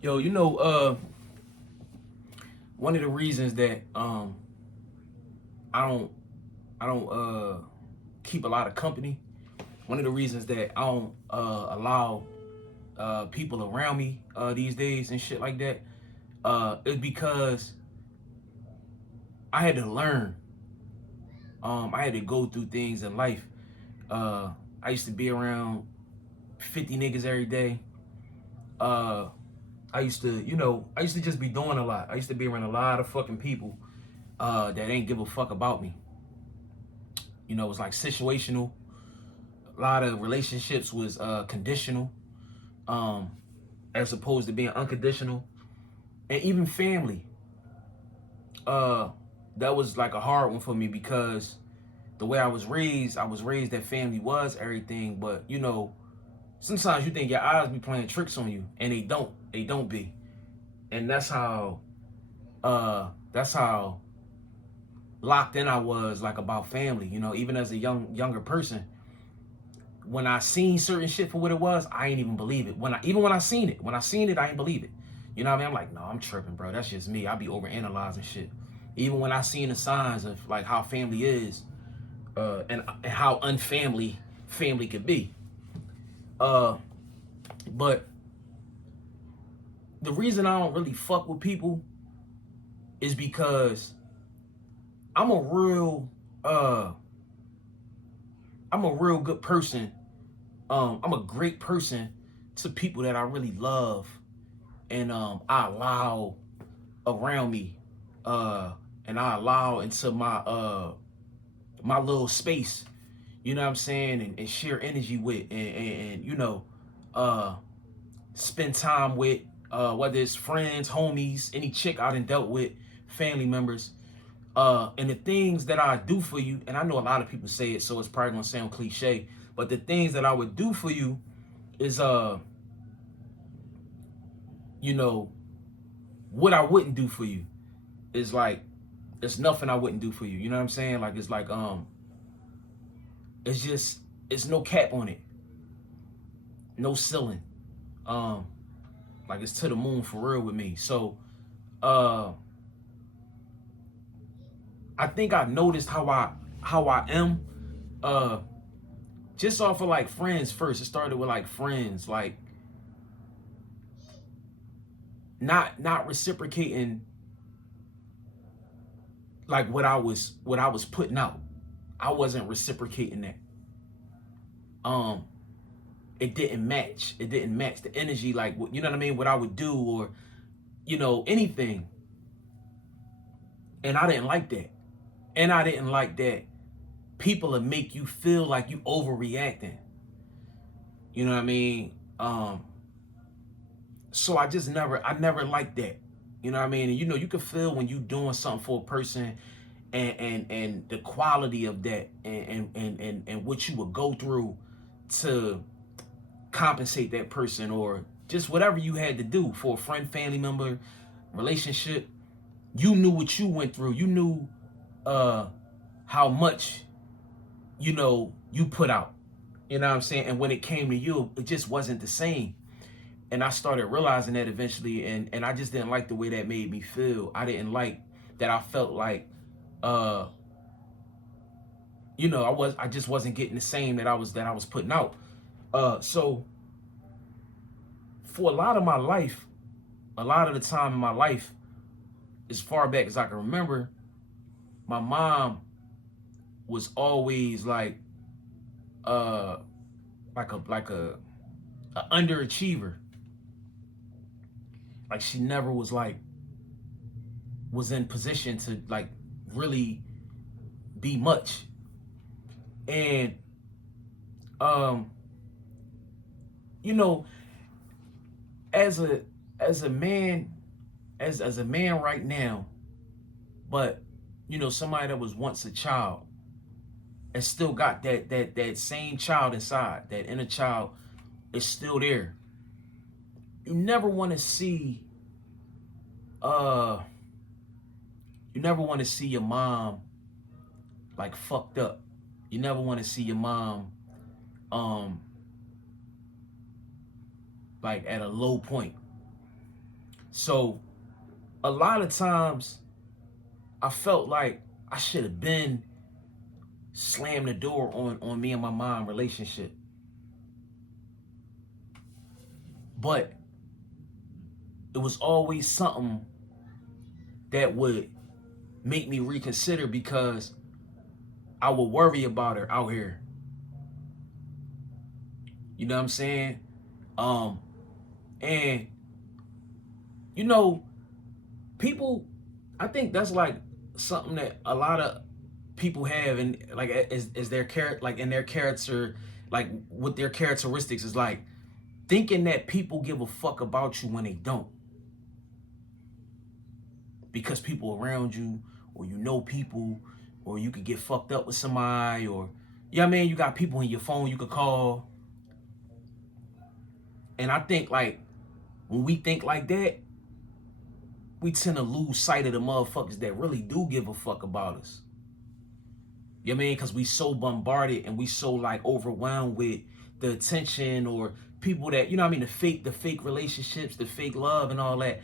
Yo, one of the reasons that I don't I don't keep a lot of company. One of the reasons that I don't allow people around me these days and shit like that is because I had to learn. I had to go through things in life. Uh, I used to be around 50 niggas every day. Uh, I used to just be doing a lot. I used to be around a lot of fucking people that ain't give a fuck about me. It was like situational. A lot of relationships was conditional, um, as opposed to being unconditional, and even family. Uh, that was like a hard one for me because the way I was raised that family was everything. But sometimes you think your eyes be playing tricks on you, and they don't. They don't be, and that's how locked in I was like about family. Even as a younger person, when I seen certain shit for what it was, I ain't even believe it. When I seen it, I ain't believe it. You know what I mean? I'm like, no, I'm tripping, bro. That's just me. I be over analyzing shit. Even when I seen the signs of like how family is, and how unfamily family could be. Uh, but the reason I don't really fuck with people is because I'm a real uh I'm a real good person. I'm a great person to people that I really love and I allow around me, uh and I allow into my little space, you know what I'm saying, and share energy with, and uh spend time with, whether it's friends, homies, any chick I done dealt with, family members. And the things that I do for you, and I know a lot of people say it, so it's probably gonna sound cliche, but the things that I would do for you is you know, what I wouldn't do for you is like it's nothing I wouldn't do for you. You know what I'm saying? Like it's like it's just it's no cap on it, no ceiling. Um, like it's to the moon for real with me. So uh I think I noticed how I am uh just off of like friends first. It started with like friends, like not reciprocating like what I was putting out. I wasn't reciprocating that. Um, it didn't match. It didn't match the energy, like you know what I mean, what I would do, or anything. And I didn't like that. And I didn't like that people would make you feel like you overreacting. You know what I mean? So I never liked that. You know what I mean? And you can feel when you doing something for a person, and the quality of that, and what you would go through to compensate that person, or just whatever you had to do for a friend, family member, relationship. You knew what you went through. You knew uh how much you put out. You know what I'm saying? And when it came to you, it just wasn't the same. And I started realizing that eventually, and I just didn't like the way that made me feel. I didn't like that. I felt like uh I just wasn't getting the same that I was putting out. So for a lot of my life, a lot of the time in my life, as far back as I can remember, my mom was always uh like a underachiever. Like she never was in position to like really be much. And um, you know, as a as a man, as a man right now, but somebody that was once a child and still got that same child inside, that inner child is still there. You never want to see uh you never want to see your mom like fucked up. You never want to see your mom um like at a low point. So a lot of times I felt like I should have been slammed the door on me and my mom relationship. But it was always something that would make me reconsider because I would worry about her out here. You know what I'm saying? And you know, people, I think that's like something that a lot of people have, and like is their character, like in their character, like with their characteristics, is like thinking that people give a fuck about you when they don't, because people around you, or you know people, or you could get fucked up with somebody, or you know what I mean, you got people in your phone you could call. And I think like when we think like that, we tend to lose sight of the motherfuckers that really do give a fuck about us. You know what I mean? Because we so bombarded and we so like overwhelmed with the attention, or people that, you know what I mean, the fake relationships, the fake love and all that.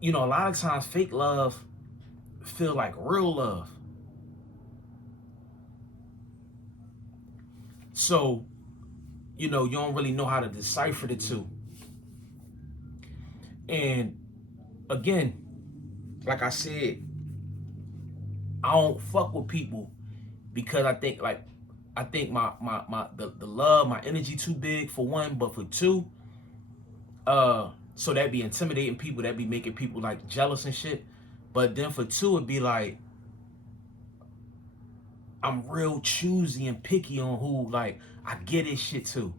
You know, a lot of times fake love feel like real love. So, you know, you don't really know how to decipher the two. And again, like I said, I don't fuck with people because I think the love, my energy too big for one, but for two, so that'd be intimidating people, that'd be making people like jealous and shit. But then for two, it'd be like I'm real choosy and picky on who like I get this shit to.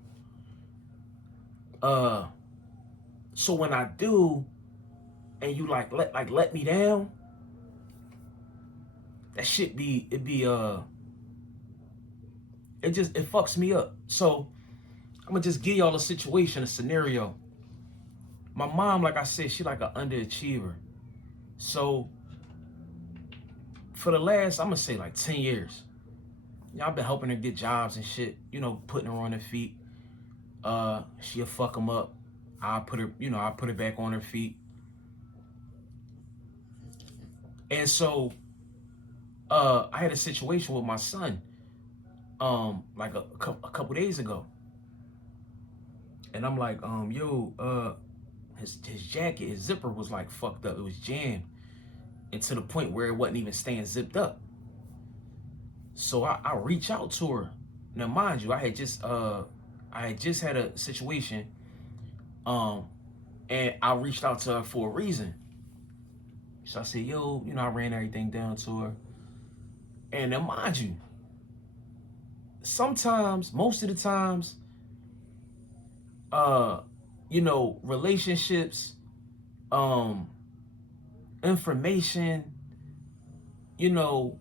So when I do, and you like let me down, that shit it fucks me up. So I'm gonna just give y'all a situation, a scenario. My mom, like I said, she like an underachiever. So for the last, I'm gonna say like 10 years, I've been helping her get jobs and shit, you know, putting her on her feet. She'll fuck them up. I put her back on her feet. And so I had a situation with my son like a couple days ago. And I'm like, his jacket, his zipper was like fucked up. It was jammed. And to the point where it wasn't even staying zipped up. So I reach out to her. Now, mind you, I had just had a situation, and I reached out to her for a reason. So I said, yo, you know, I ran everything down to her. And now, mind you, sometimes, most of the times, you know, relationships, information, you know,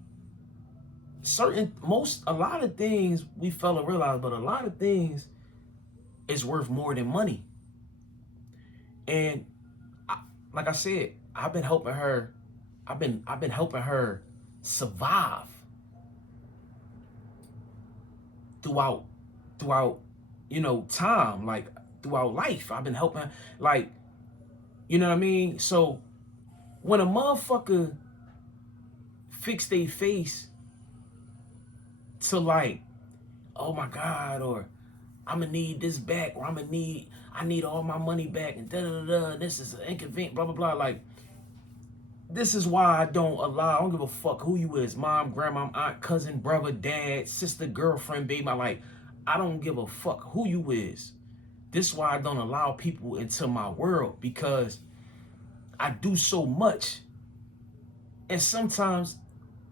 a lot of things we fail to realize, but a lot of things is worth more than money. And like I said, I've been helping her survive throughout you know, time, like throughout life. I've been helping, like, you know what I mean? So when a motherfucker fix their face to like, oh my God, or I'm gonna need this back, or I need all my money back, and this is inconvenient, blah blah blah. Like, this is why I don't give a fuck who you is, mom, grandma, aunt, cousin, brother, dad, sister, girlfriend, baby. I don't give a fuck who you is. This is why I don't allow people into my world, because I do so much, and sometimes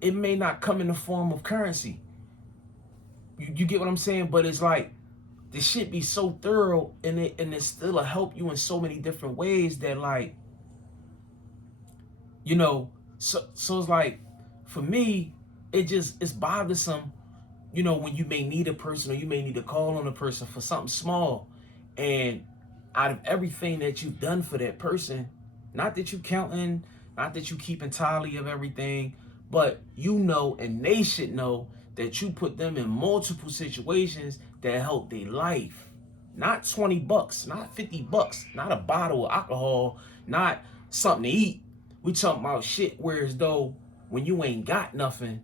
it may not come in the form of currency. You get what I'm saying? But it's like, this shit be so thorough, and it still help you in so many different ways that, like, you know, so it's like, for me, it's bothersome, you know, when you may need a person, or you may need to call on a person for something small, and out of everything that you've done for that person, not that you counting, not that you keeping tally of everything, but you know, and they should know that you put them in multiple situations that help their life. Not $20, not $50, not a bottle of alcohol, not something to eat. We talking about shit whereas though when you ain't got nothing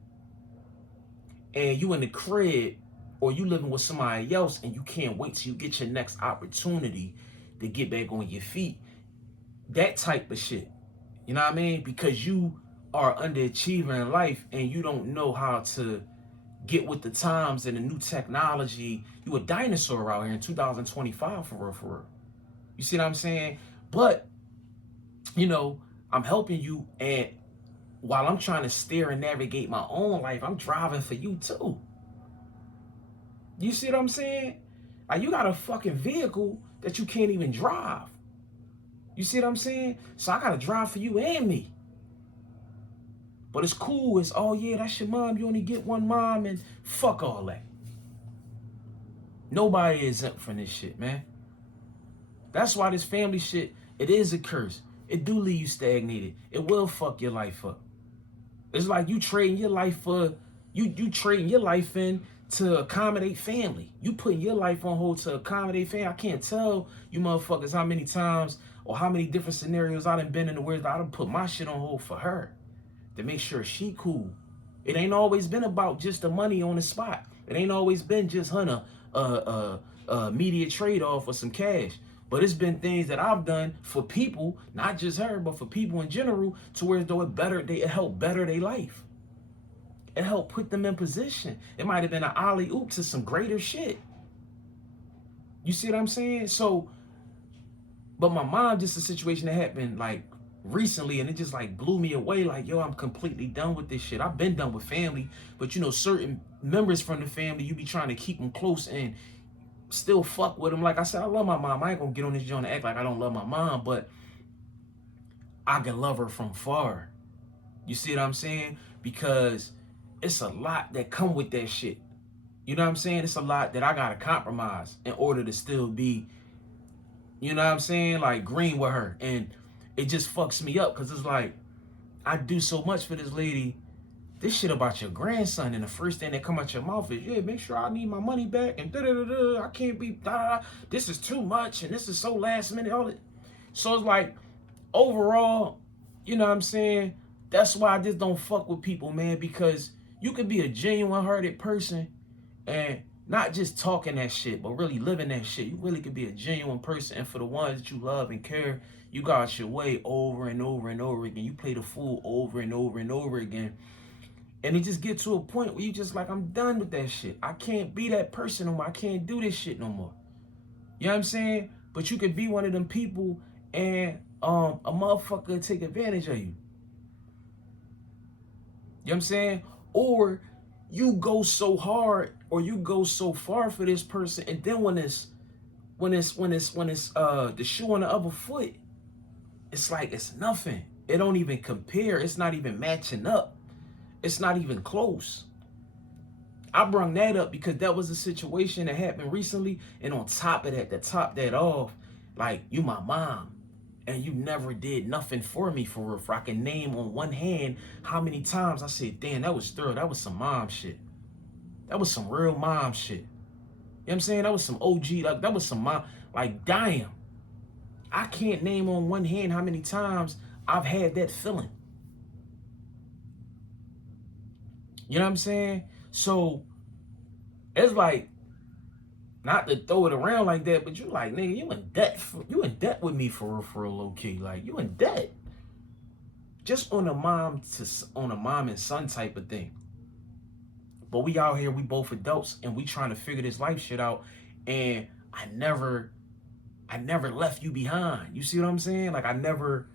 and you in the crib or you living with somebody else and you can't wait till you get your next opportunity to get back on your feet. That type of shit. You know what I mean? Because you are underachieving in life and you don't know how to get with the times and the new technology. You a dinosaur out here in 2025 for real, for real. You see what I'm saying? But, you know, I'm helping you, and while I'm trying to steer and navigate my own life, I'm driving for you too. You see what I'm saying? Like, you got a fucking vehicle that you can't even drive. You see what I'm saying? So I gotta drive for you and me. But it's cool. It's, oh yeah, that's your mom. You only get one mom, and fuck all that. Nobody is exempt from this shit, man. That's why this family shit, it is a curse. It do leave you stagnated. It will fuck your life up. It's like you trading your life for, you trading your life in to accommodate family. You putting your life on hold to accommodate family. I can't tell you motherfuckers how many times or how many different scenarios I done been in the where I done put my shit on hold for her to make sure she cool. It ain't always been about just the money on the spot. It ain't always been just a media trade-off or some cash. But it's been things that I've done for people, not just her, but for people in general, to where though it helped better their life. It helped put them in position. It might have been an alley-oop to some greater shit. You see what I'm saying? So, but my mom, just a situation that happened like recently, and it just like blew me away. Like, yo, I'm completely done with this shit. I've been done with family, but you know, certain members from the family, you be trying to keep them close and still fuck with them. Like I said, I love my mom. I ain't gonna get on this joint and act like I don't love my mom, but I can love her from far. You see what I'm saying? Because it's a lot that come with that shit. You know what I'm saying? It's a lot that I gotta compromise in order to still be, you know what I'm saying, like green with her. And it just fucks me up because it's like, I do so much for this lady. This shit about your grandson, and the first thing that come out your mouth is, yeah, make sure I need my money back, and da-da-da-da, I can't be, da-da-da, this is too much, and this is so last minute, all that. So it's like, overall, you know what I'm saying, that's why I just don't fuck with people, man, because you could be a genuine-hearted person, and not just talking that shit, but really living that shit. You really could be a genuine person, and for the ones that you love and care, you got your way over and over and over again. You play the fool over and over and over again. And it just get to a point where you just like, I'm done with that shit. I can't be that person no more. I can't do this shit no more. You know what I'm saying? But you could be one of them people and a motherfucker take advantage of you. You know what I'm saying? Or you go so hard or you go so far for this person, and then when it's the shoe on the other foot, it's like it's nothing. It don't even compare. It's not even matching up. It's not even close. I brung that up because that was a situation that happened recently. And on top of that, to top that off, like, you my mom. And you never did nothing for me for real. I can name on one hand how many times I said, damn, that was thorough. That was some mom shit. That was some real mom shit. You know what I'm saying? That was some OG. Like, that was some mom. Like, damn. I can't name on one hand how many times I've had that feeling. You know what I'm saying? So it's like, not to throw it around like that, but you like, nigga, you in debt with me for real, low key. Like, you in debt. Just on a mom and son type of thing. But we out here, we both adults, and we trying to figure this life shit out. And I never left you behind. You see what I'm saying? Like, I never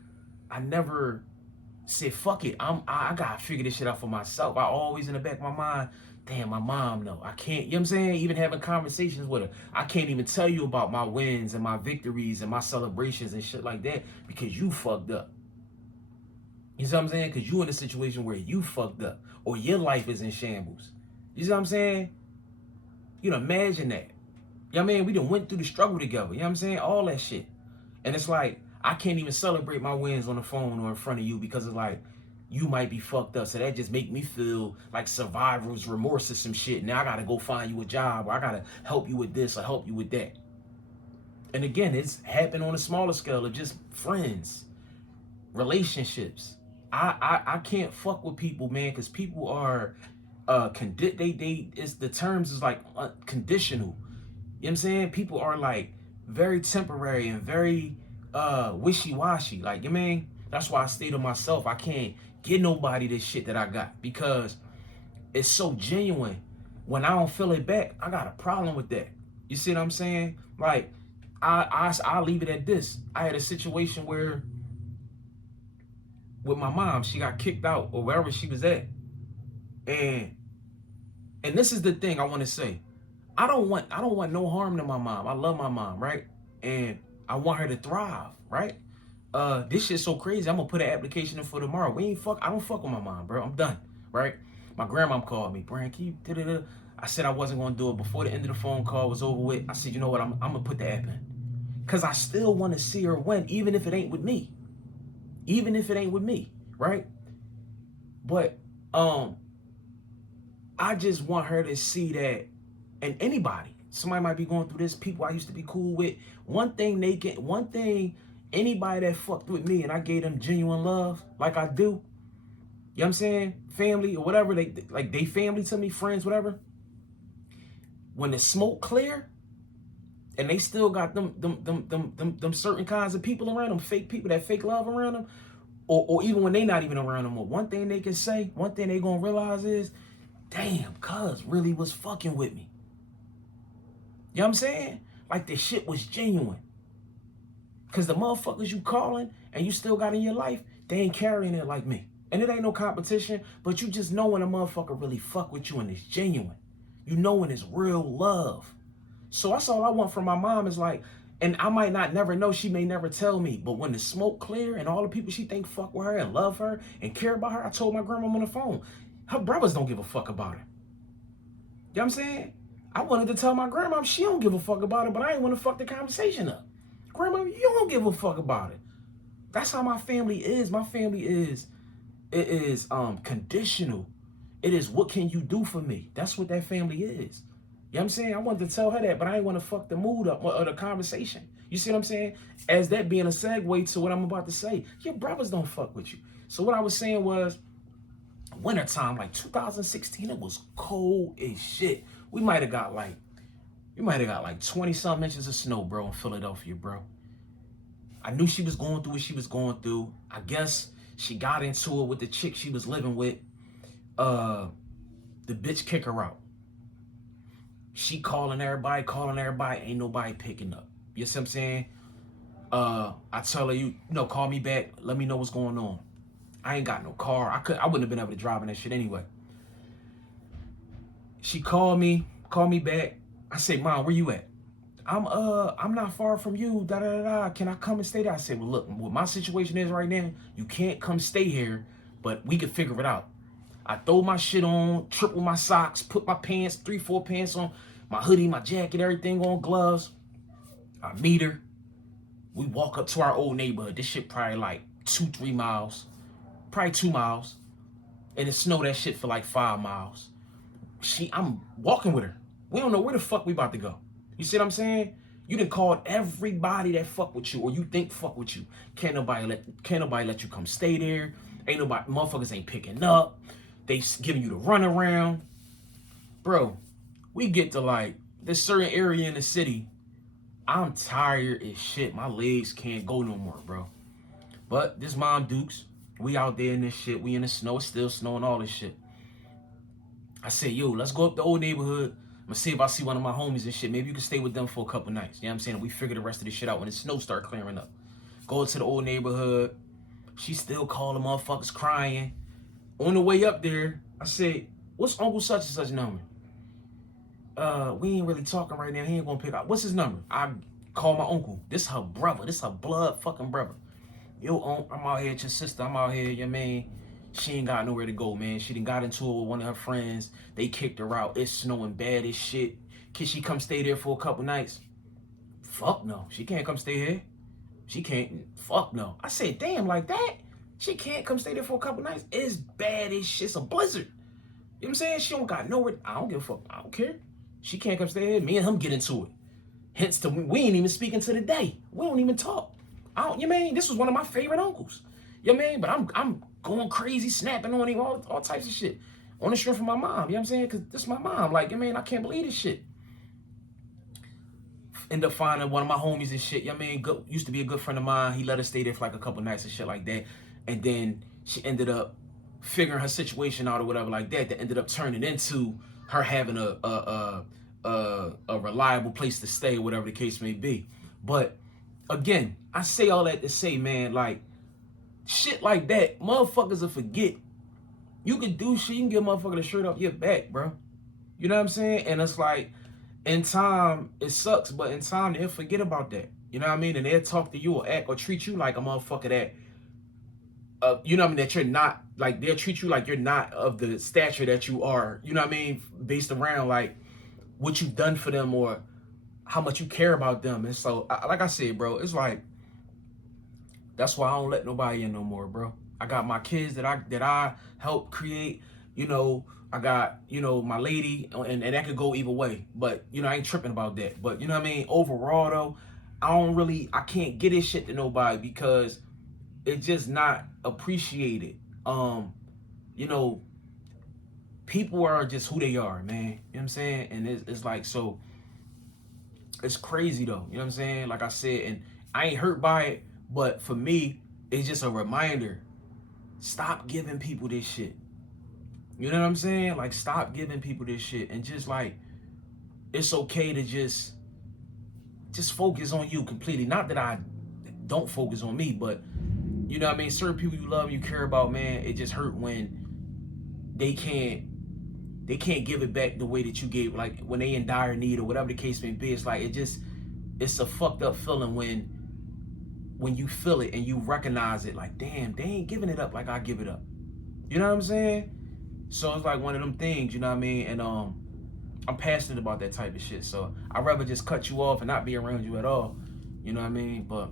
said, fuck it, I gotta figure this shit out for myself. I always in the back of my mind, damn, my mom, no, I can't, you know what I'm saying? Even having conversations with her, I can't even tell you about my wins and my victories and my celebrations and shit like that because you fucked up. You see what I'm saying? Because you in a situation where you fucked up or your life is in shambles. You see what I'm saying? You know, imagine that. You know what I mean? We done went through the struggle together. You know what I'm saying? All that shit. And it's like, I can't even celebrate my wins on the phone or in front of you because it's like, you might be fucked up. So that just make me feel like survivor's remorse or some shit. Now I gotta go find you a job, or I gotta help you with this or help you with that. And again, it's happened on a smaller scale of just friends. relationships. I can't fuck with people, man, because people are it's the terms is like conditional. You know what I'm saying? People are like very temporary and very wishy-washy. Like, you know what I mean? That's why I stay to myself. I can't get nobody this shit that I got because it's so genuine. When I don't feel it back, I got a problem with that. You see what I'm saying? Like, I'll leave it at this. I had a situation where with my mom, she got kicked out or wherever she was at. And this is the thing I want to say. I don't want no harm to my mom. I love my mom, right? And I want her to thrive, right? This shit's so crazy. I'm gonna put an application in for tomorrow. I don't fuck with my mom, bro. I'm done, right? My grandma called me, Brian, can you da-da-da? I said I wasn't gonna do it before the end of the phone call was over with. I said, you know what? I'm gonna put the app in. Cause I still want to see her win, even if it ain't with me. Even if it ain't with me, right? But I just want her to see that, and anybody, somebody might be going through this, people I used to be cool with, one thing, anybody that fucked with me and I gave them genuine love, like I do, you know what I'm saying? Family or whatever, they family to me, friends, whatever. When the smoke clear, and they still got them certain kinds of people around them, fake people, that fake love around them, or even when they not even around them, one thing they can say, one thing they gonna realize is, damn, cuz really was fucking with me. You know what I'm saying? Like the shit was genuine. Cause the motherfuckers you calling and you still got in your life, they ain't carrying it like me. And it ain't no competition, but you just know when a motherfucker really fuck with you and it's genuine. You know when it's real love. So that's all I want from my mom is like, and I might not never know, she may never tell me, but when the smoke clear and all the people she think fuck with her and love her and care about her, I told my grandma on the phone, her brothers don't give a fuck about her. You know what I'm saying? I wanted to tell my grandma she don't give a fuck about it, but I ain't want to fuck the conversation up. Grandma, you don't give a fuck about it. That's how my family is. My family is, it is conditional. It is, what can you do for me? That's what that family is. You know what I'm saying? I wanted to tell her that, but I ain't want to fuck the mood up or the conversation. You see what I'm saying? As that being a segue to what I'm about to say, your brothers don't fuck with you. So what I was saying was, wintertime, like 2016, it was cold as shit. We might have got like 20-something inches of snow, bro, in Philadelphia, bro. I knew she was going through what she was going through. I guess she got into it with the chick she was living with. The bitch kick her out. She calling everybody, ain't nobody picking up. You see what I'm saying? I tell her, you know, call me back, let me know what's going on. I ain't got no car. I wouldn't have been able to drive in that shit anyway. She called me back. I said, Mom, where you at? I'm not far from you. Can I come and stay there? I said, well, look, what my situation is right now, you can't come stay here, but we can figure it out. I throw my shit on, triple my socks, put my pants, 3-4 pants on, my hoodie, my jacket, everything on, gloves. I meet her. We walk up to our old neighborhood. This shit probably like 2-3 miles. Probably 2 miles. And it snowed that shit for like 5 miles. I'm walking with her. We don't know where the fuck we about to go. You see what I'm saying? You done called everybody that fuck with you or you think fuck with you. Can't nobody let you come stay there. Ain't nobody, motherfuckers ain't picking up. They giving you the runaround. Bro, we get to like this certain area in the city. I'm tired as shit. My legs can't go no more, bro. But this Mom Dukes, we out there in this shit. We in the snow. It's still snowing, all this shit. I said, yo, let's go up the old neighborhood. I'm gonna see if I see one of my homies and shit. Maybe you can stay with them for a couple nights. You know what I'm saying? We figure the rest of this shit out when the snow start clearing up. Go to the old neighborhood. She still calling motherfuckers crying. On the way up there, I said, what's Uncle such and such number? We ain't really talking right now. He ain't gonna pick up. What's his number? I call my uncle. This her brother. This her blood fucking brother. Yo, I'm out here at your sister. I'm out here, your man. She ain't got nowhere to go, man. She done got into it with one of her friends. They kicked her out. It's snowing bad as shit. Can she come stay there for a couple nights? Fuck no. She can't come stay here. She can't. Fuck no. I said, damn, like that? She can't come stay there for a couple nights? It's bad as shit. It's a blizzard. You know what I'm saying? She don't got nowhere. I don't give a fuck. I don't care. She can't come stay here. Me and him get into it. Hence, we ain't even speaking to the day. We don't even talk. You know what I mean? This was one of my favorite uncles. You know what I mean? But I'm going crazy, snapping on him, all types of shit. On the strength of my mom, you know what I'm saying? Because this is my mom. Like, I mean, I can't believe this shit. End up finding one of my homies and shit. You know what I mean? Used to be a good friend of mine. He let her stay there for like a couple nights and shit like that. And then she ended up figuring her situation out or whatever like that. That ended up turning into her having a reliable place to stay, whatever the case may be. But again, I say all that to say, man, like, shit like that, motherfuckers will forget. You can do shit, you can give a motherfucker the shirt off your back, bro. You know what I'm saying? And it's like, in time, it sucks, but in time, they'll forget about that. You know what I mean? And they'll talk to you or act or treat you like a motherfucker that, you know what I mean, that you're not, like, they'll treat you like you're not of the stature that you are, you know what I mean, based around, like, what you've done for them or how much you care about them. And so, like I said, bro, it's like, that's why I don't let nobody in no more, bro. I got my kids that I helped create, you know, I got, you know, my lady, and that could go either way. But, you know, I ain't tripping about that. But, you know what I mean? Overall, though, I can't get this shit to nobody because it's just not appreciated. You know, people are just who they are, man. You know what I'm saying? And it's like, so, it's crazy, though. You know what I'm saying? Like I said, and I ain't hurt by it, but for me, it's just a reminder. Stop giving people this shit. You know what I'm saying? Like, stop giving people this shit. And just, like, it's okay to just focus on you completely. Not that I don't focus on me, but, you know what I mean? Certain people you love, you care about, man, it just hurt when they can't give it back the way that you gave. Like, when they in dire need or whatever the case may be. It's like, it's a fucked up feeling when you feel it and you recognize it. Like, damn, they ain't giving it up like I give it up. You know what I'm saying? So it's like one of them things, you know what I mean? And I'm passionate about that type of shit. So I'd rather just cut you off and not be around you at all. You know what I mean? But